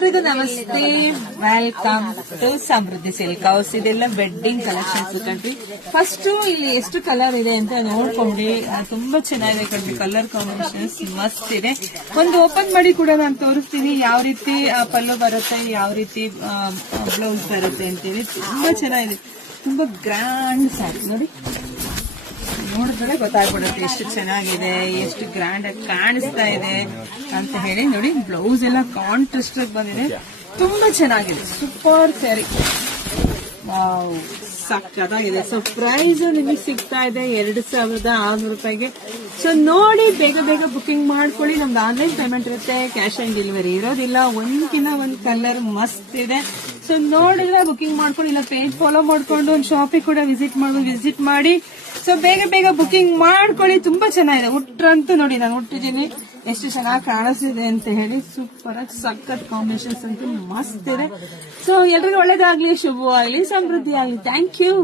ಎಲ್ರಿಗೂ ನಮಸ್ತೆ, welcome to Samruddhi silk house. ಇದೆಲ್ಲ ವೆಡ್ಡಿಂಗ್ ಕಲೆಕ್ಷನ್ಸ್ ಕಣ್ರಿ. ಫಸ್ಟ್ ಇಲ್ಲಿ ಎಷ್ಟು ಕಲರ್ ಇದೆ ಅಂತ ನೋಡ್ಕೊಂಡ್ರಿ. ತುಂಬಾ ಚೆನ್ನಾಗಿದೆ ಕಣ್ರಿ, ಕಲರ್ ಕಾಂಬಿನೇಷನ್ಸ್ ಮಸ್ತ್ ಇದೆ. ಒಂದು ಓಪನ್ ಮಾಡಿ ಕೂಡ ನಾನು ತೋರಿಸ್ತೀನಿ ಯಾವ ರೀತಿ ಪಲ್ಲು ಬರುತ್ತೆ, ಯಾವ ರೀತಿ ಬ್ಲೌಸ್ ಬರುತ್ತೆ ಅಂತೇಳಿ. ತುಂಬಾ ಚೆನ್ನಾಗಿದೆ, ತುಂಬಾ ಗ್ರ್ಯಾಂಡ್ ಸ್ಯಾರಿ ನೋಡಿ. ನೋಡಿದ್ರೆ ಗೊತ್ತಾಗ್ಬಿಡುತ್ತೆ ಎಷ್ಟು ಚೆನ್ನಾಗಿದೆ, ಎಷ್ಟು ಗ್ರ್ಯಾಂಡ್ ಆಗಿ ಕಾಣಿಸ್ತಾ ಇದೆ ಅಂತ ಹೇಳಿ. ನೋಡಿ, ಬ್ಲೌಸ್ ಎಲ್ಲ ಕಾಂಟ್ರಾಸ್ಟ್ ಆಗಿ ಬಂದಿದೆ, ತುಂಬಾ ಚೆನ್ನಾಗಿದೆ. ಸೂಪರ್ ಸ್ಯಾರಿ, ವಾವ್, ಸಕ್ಕತ್ತಾಗಿದೆ. ಸೊ ಪ್ರೈಸ್ ನಿಮಗೆ ಸಿಗ್ತಾ ಇದೆ 2600 ರೂಪಾಯಿಗೆ. ಸೊ ನೋಡಿ, ಬೇಗ ಬೇಗ ಬುಕಿಂಗ್ ಮಾಡ್ಕೊಳ್ಳಿ. ನಮ್ದು ಆನ್ಲೈನ್ ಪೇಮೆಂಟ್ ಇರುತ್ತೆ, ಕ್ಯಾಶ್ ಆನ್ ಡೆಲಿವರಿ ಇರೋದಿಲ್ಲ. ಒಂದ್ಕಿನ್ನ ಒಂದ್ ಕಲರ್ ಮಸ್ತ್ ಇದೆ. ಸೊ ನೋಡಿದ್ರೆ ಬುಕಿಂಗ್ ಮಾಡ್ಕೊಂಡು, ಇಲ್ಲ ಪೇಜ್ ಫಾಲೋ ಮಾಡ್ಕೊಂಡು ಒಂದು ಶಾಪಿಗೆ ಕೂಡ ವಿಸಿಟ್ ಮಾಡಿ. ಸೊ ಬೇಗ ಬೇಗ ಬುಕಿಂಗ್ ಮಾಡ್ಕೊಳ್ಳಿ. ತುಂಬಾ ಚೆನ್ನಾಗಿದೆ. ಉಟ್ರಂತೂ ನೋಡಿ, ನಾನು ಉಟ್ಟಿದ್ದೀನಿ, ಎಷ್ಟು ಚೆನ್ನಾಗಿ ಕಾಣಿಸ್ತಿದೆ ಅಂತ ಹೇಳಿ. ಸೂಪರ್ ಆಗಿ ಸಖತ್ ಕಾಂಬಿನೇಷನ್ಸ್ ಅಂತೂ ಮಸ್ತ್ ಇದೆ. ಸೊ ಎಲ್ರಿಗೂ ಒಳ್ಳೇದಾಗ್ಲಿ, ಶುಭವಾಗ್ಲಿ, ಸಮೃದ್ಧಿ ಆಗ್ಲಿ. Thank you.